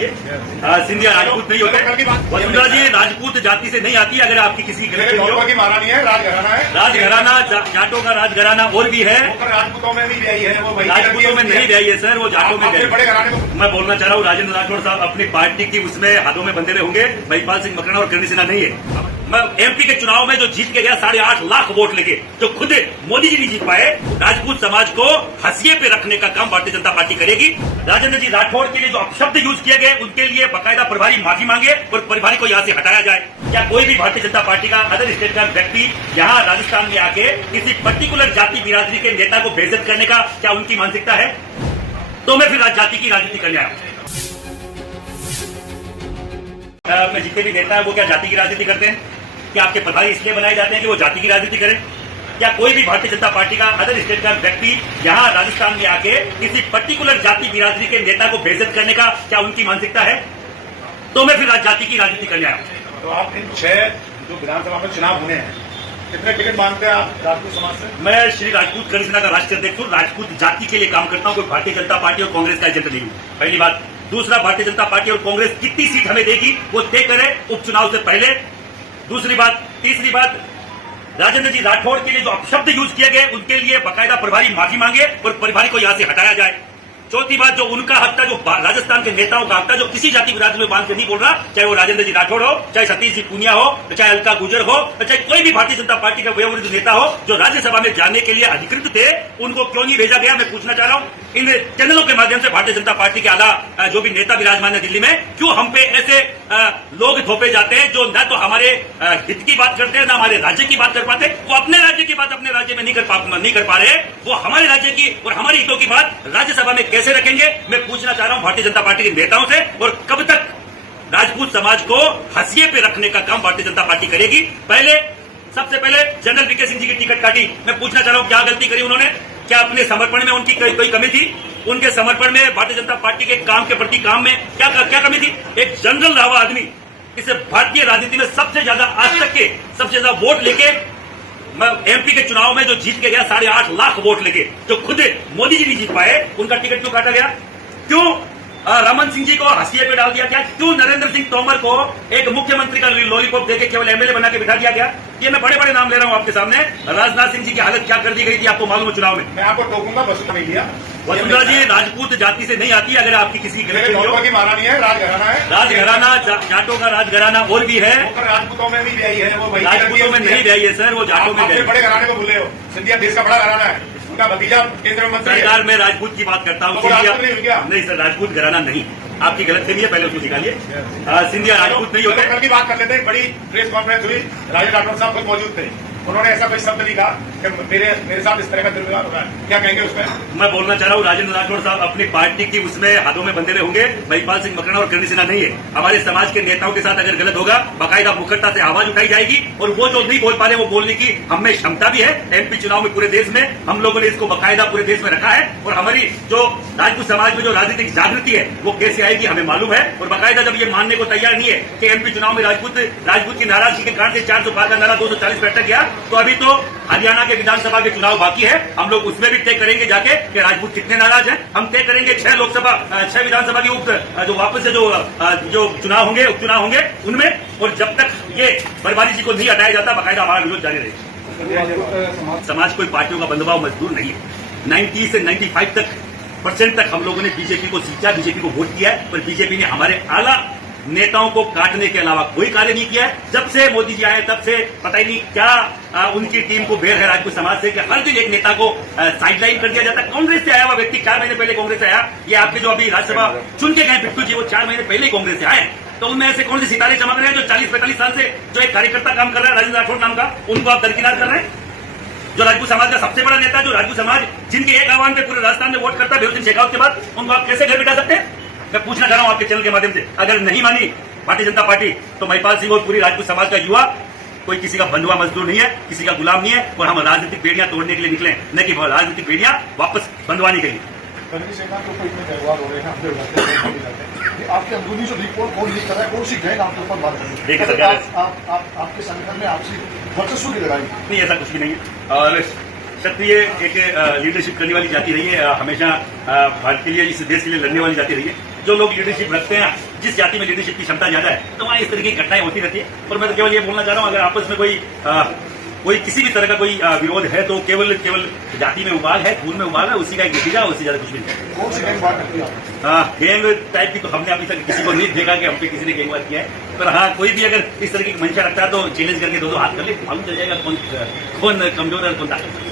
सिंधिया राजपूत नहीं होते। वसुंधरा जी राजपूत जाति से नहीं आती। अगर आपकी किसी गलती हो, महारानी है, राजघराना है, राजघराना जाटों का राजघराना और भी है, राजपूतों में नहीं ब्याई है, वो राजपूतों में नहीं ब्याई है सर, वो जाटों में ब्याई। बड़े घराने को मैं बोलना चाह रहा हूँ राजेंद्र राठौड़ साहब अपनी पार्टी की उसमें हाथों में बंधे होंगे। महिपाल सिंह मकराना और करणी सिन्हा नहीं है। मैं एमपी के चुनाव में जो जीत के गया 8.5 लाख वोट लेके, जो खुद मोदी जी नहीं जीत पाए, राजपूत समाज को हंसिए पे रखने का काम भारतीय जनता पार्टी करेगी। राजेंद्र जी राठौड़ के लिए जो अपशब्द यूज किए गए उनके लिए बाकायदा प्रभारी माफी मांगे और प्रभारी को यहाँ से हटाया जाए। क्या कोई भी भारतीय जनता पार्टी का अदर स्टेट का व्यक्ति यहाँ राजस्थान में आके किसी पर्टिकुलर जाति बिरादरी के नेता को बेइज्जत करने का क्या उनकी मानसिकता है? तो मैं फिर जाति की राजनीति करने आया हूँ। में जितने भी नेता है वो क्या जाति की राजनीति करते हैं? क्या आपके प्रभारी इसलिए बनाए जाते हैं कि वो जाति की राजनीति करें? क्या कोई भी भारतीय जनता पार्टी का अदर स्टेट का व्यक्ति यहाँ राजस्थान में आके किसी पर्टिकुलर जाति बिरादरी के नेता को बेइज्जत करने का क्या उनकी मानसिकता है? तो मैं फिर जाति की राजनीति करने आया हूँ। तो आप इन 6 जो विधानसभा में चुनाव होने हैं, कितने टिकट मांगते हैं आप राजपूत समाज से? मैं श्री राजपूत करणी सेना का राष्ट्रीय अध्यक्ष हूँ। राजपूत जाति के लिए काम करता हूँ। कोई भारतीय जनता पार्टी और कांग्रेस का एजेंट नहीं हूँ। पहली बात। दूसरा, भारतीय जनता पार्टी और कांग्रेस कितनी सीट हमें देगी वो तय करे उपचुनाव से पहले। दूसरी बात। तीसरी बात, राजेंद्र जी राठौड़ के लिए जो अपशब्द यूज किए गए उनके लिए बाकायदा प्रभारी माफी मांगे और प्रभारी को यहाँ से हटाया जाए। चौथी बात, जो उनका हक था, जो राजस्थान के नेताओं का हक था, जो किसी जाति बिरादरी में बांध के नहीं बोल रहा, चाहे वो राजेंद्र जी राठौड़ हो, चाहे सतीश जी पूनिया हो, चाहे अलका गुर्जर हो, चाहे कोई भी भारतीय जनता पार्टी का वयोवृद्ध नेता हो जो राज्यसभा में जाने के लिए अधिकृत थे, उनको क्यों नहीं भेजा गया? मैं पूछना चाह रहा हूँ। इन चैनलों के माध्यम से भारतीय जनता पार्टी के आला जो भी नेता विराजमान है दिल्ली में, क्यों हम पे ऐसे लोग थोपे जाते हैं जो न तो हमारे हित की बात करते हैं, न हमारे राज्य की बात कर पाते। वो अपने राज्य की बात अपने राज्य में नहीं कर पा रहे, वो हमारे राज्य की और हमारे हितों की बात राज्यसभा में कैसे रखेंगे? मैं पूछना चाह रहा हूं भारतीय जनता पार्टी के नेताओं से। और कब तक राजपूत समाज को हंसिए पे रखने का काम भारतीय जनता पार्टी करेगी? सबसे पहले जनरल वीके सिंह जी की टिकट काटी। मैं पूछना चाह रहा हूं क्या गलती करी उन्होंने? क्या अपने समर्पण में उनकी कोई कमी थी? उनके समर्पण में, भारतीय जनता पार्टी के काम के प्रति काम में क्या कमी थी? एक जनरल रहा हुआ आदमी, इसे भारतीय राजनीति में सबसे ज्यादा आज तक के सबसे ज्यादा वोट लेके, एमपी के चुनाव में जो जीत के गया 8.5 लाख वोट लेके, जो खुद मोदी जी नहीं जीत पाए, उनका टिकट क्यों काटा गया? क्यों रमन सिंह जी को हंसिए पे डाल दिया गया? क्यों नरेंद्र सिंह तोमर को एक मुख्यमंत्री का लॉलीपॉप देके केवल एमएलए बना के बिठा दिया गया? ये मैं बड़े बड़े नाम ले रहा हूं आपके सामने। राजनाथ सिंह जी की हालत क्या कर दी गई थी आपको मालूम है चुनाव में? मैं आपको टोकूंगा, वसुंधरा नहीं लिया। वसुंधरा जी राजपूत जाति से नहीं आती। अगर आपकी किसी गलती हो, महारानी है, राजघराना है, राजघराना जाटों का राजघराना और भी है, राजपूतों में नहीं ब्याई है, वो राजपूतों में नहीं ब्याई है सर, वो जाटों में ब्याई। बड़े घराने को भूले हो। सिंधिया देश का बड़ा घराना है, उनका भतीजा केंद्र मंत्री। सरकार में राजपूत की बात करता हूँ। नहीं सर, राजपूत घराना नहीं। आपकी गलतफहमी है, पहले उसको निकालिए। सिंधिया राजपूत नहीं होते। कल की बात कर लेते हैं। बड़ी प्रेस कॉन्फ्रेंस हुई, राजेंद्र राठौड़ साहब खुद मौजूद थे। उन्होंने ऐसा कोई शब्द नहीं कहा कि मेरे साथ इस तरह का दुर्व्यवहार हो रहा है। क्या कहेंगे उसमें? मैं बोलना चाह रहा हूँ राजेंद्र राठौड़ साहब अपनी पार्टी की उसमें हाथों में बंधे होंगे। महिपाल सिंह मकराना और करणी सिन्हा नहीं है। हमारे समाज के नेताओं के साथ अगर गलत होगा, बाकायदा मुखरता से आवाज उठाई जाएगी। और वो जो नहीं बोल पा रहे, वो बोलने की हमें क्षमता भी है। एमपी चुनाव में पूरे देश में हम लोगों ने इसको बाकायदा पूरे देश में रखा है। और हमारी जो राजपूत समाज में जो राजनीतिक जागृति है वो कैसे आएगी हमें मालूम है। और बाकायदा जब ये मानने को तैयार नहीं है कि एमपी चुनाव में राजपूत की नाराजगी के कारण से 400 पार का नारा 240 बैठक गया, तो अभी तो हरियाणा के विधानसभा के चुनाव बाकी है। हम लोग उसमें भी तय करेंगे जाके कि राजपूत कितने नाराज हैं। हम तय करेंगे 6 विधानसभा के जो वापस से जो चुनाव होंगे, उपचुनाव होंगे उनमें। और जब तक ये बर्बादी जी को नहीं हटाया जाता, बाकायदा हमारा विरोध जारी रहेगा। समाज कोई पार्टियों का बंधुभाव मजदूर नहीं है। 90 से 95% तक हम लोगों ने बीजेपी को सींचा, बीजेपी को वोट किया है। पर बीजेपी ने हमारे आला नेताओं को काटने के अलावा कोई कार्य नहीं किया है। जब से मोदी जी आए तब से पता ही नहीं क्या उनकी टीम को बेर है राजपूत समाज से कि हर दिन एक नेता को साइडलाइन कर दिया जाता है। कांग्रेस से आया हुआ व्यक्ति 4 महीने पहले कांग्रेस से आया। ये आपके जो अभी राज्यसभा चुन के गए बिट्टू जी, वो 4 महीने पहले ही कांग्रेस से आए। तो उनमें ऐसे कौन से सितारे चमक रहे हैं जो 40-45 साल से जो एक कार्यकर्ता काम कर रहा है राजेंद्र राठौड़ नाम का, उनको आप दरकिनार कर रहे हैं? जो राजपूत समाज का सबसे बड़ा नेता, जो राजपूत समाज जिनके एक आह्वान पे पूरे राजस्थान में वोट करता है, बेहूसिंह शेखावत के बाद, उनको आप कैसे घर बिठा सकते हैं? मैं पूछना चाह रहा हूं आपके चैनल के माध्यम से। अगर नहीं मानी भारतीय जनता पार्टी, तो महिपाल सिंह और पूरी राजपूत समाज का युवा कोई किसी का बंधुआ मजदूर नहीं है, किसी का गुलाम नहीं है। और हम राजनीतिक बेड़ियां तोड़ने के लिए निकले, न कि राजनीतिक बेड़ियां वापस बंधवाने के लिए। आपके अंदरूनी जो रिपोर्ट कौन लीक कर रहा है, कौन सी गैंग आपके ऊपर बात कर रही है? आपके संगठन में आपसी वर्चस्व की लड़ाई? नहीं, ऐसा कुछ भी नहीं है। और क्षत्रिय एक लीडरशिप करने वाली जाति रही है, हमेशा भारत के लिए, इस देश के लिए लड़ने वाली जाति रही है। जो लोग लीडरशिप रखते हैं जिस जाति में लीडरशिप की क्षमता ज्यादा है तो वहाँ इस तरह की घटनाएं होती रहती है। और मैं तो केवल ये बोलना चाह रहा हूँ, अगर आपस में कोई किसी भी तरह का कोई विरोध है तो केवल जाति में उबाल है, खून में उबाल है, उसी का एक नतीजा, उससे ज्यादा कुछ भी नहीं। कौन सी गैंग बात करती है आप? गैंग टाइप की तो हमने अभी तक किसी को नहीं देखा कि हम पे किसी ने गैंगवाद किया है। पर हाँ, कोई भी अगर इस तरह की मंशा रखता है तो चैलेंज करके दो हाथ कर ले, मालूम चल जाएगा कौन कमजोर है और कौन ताकतवर है।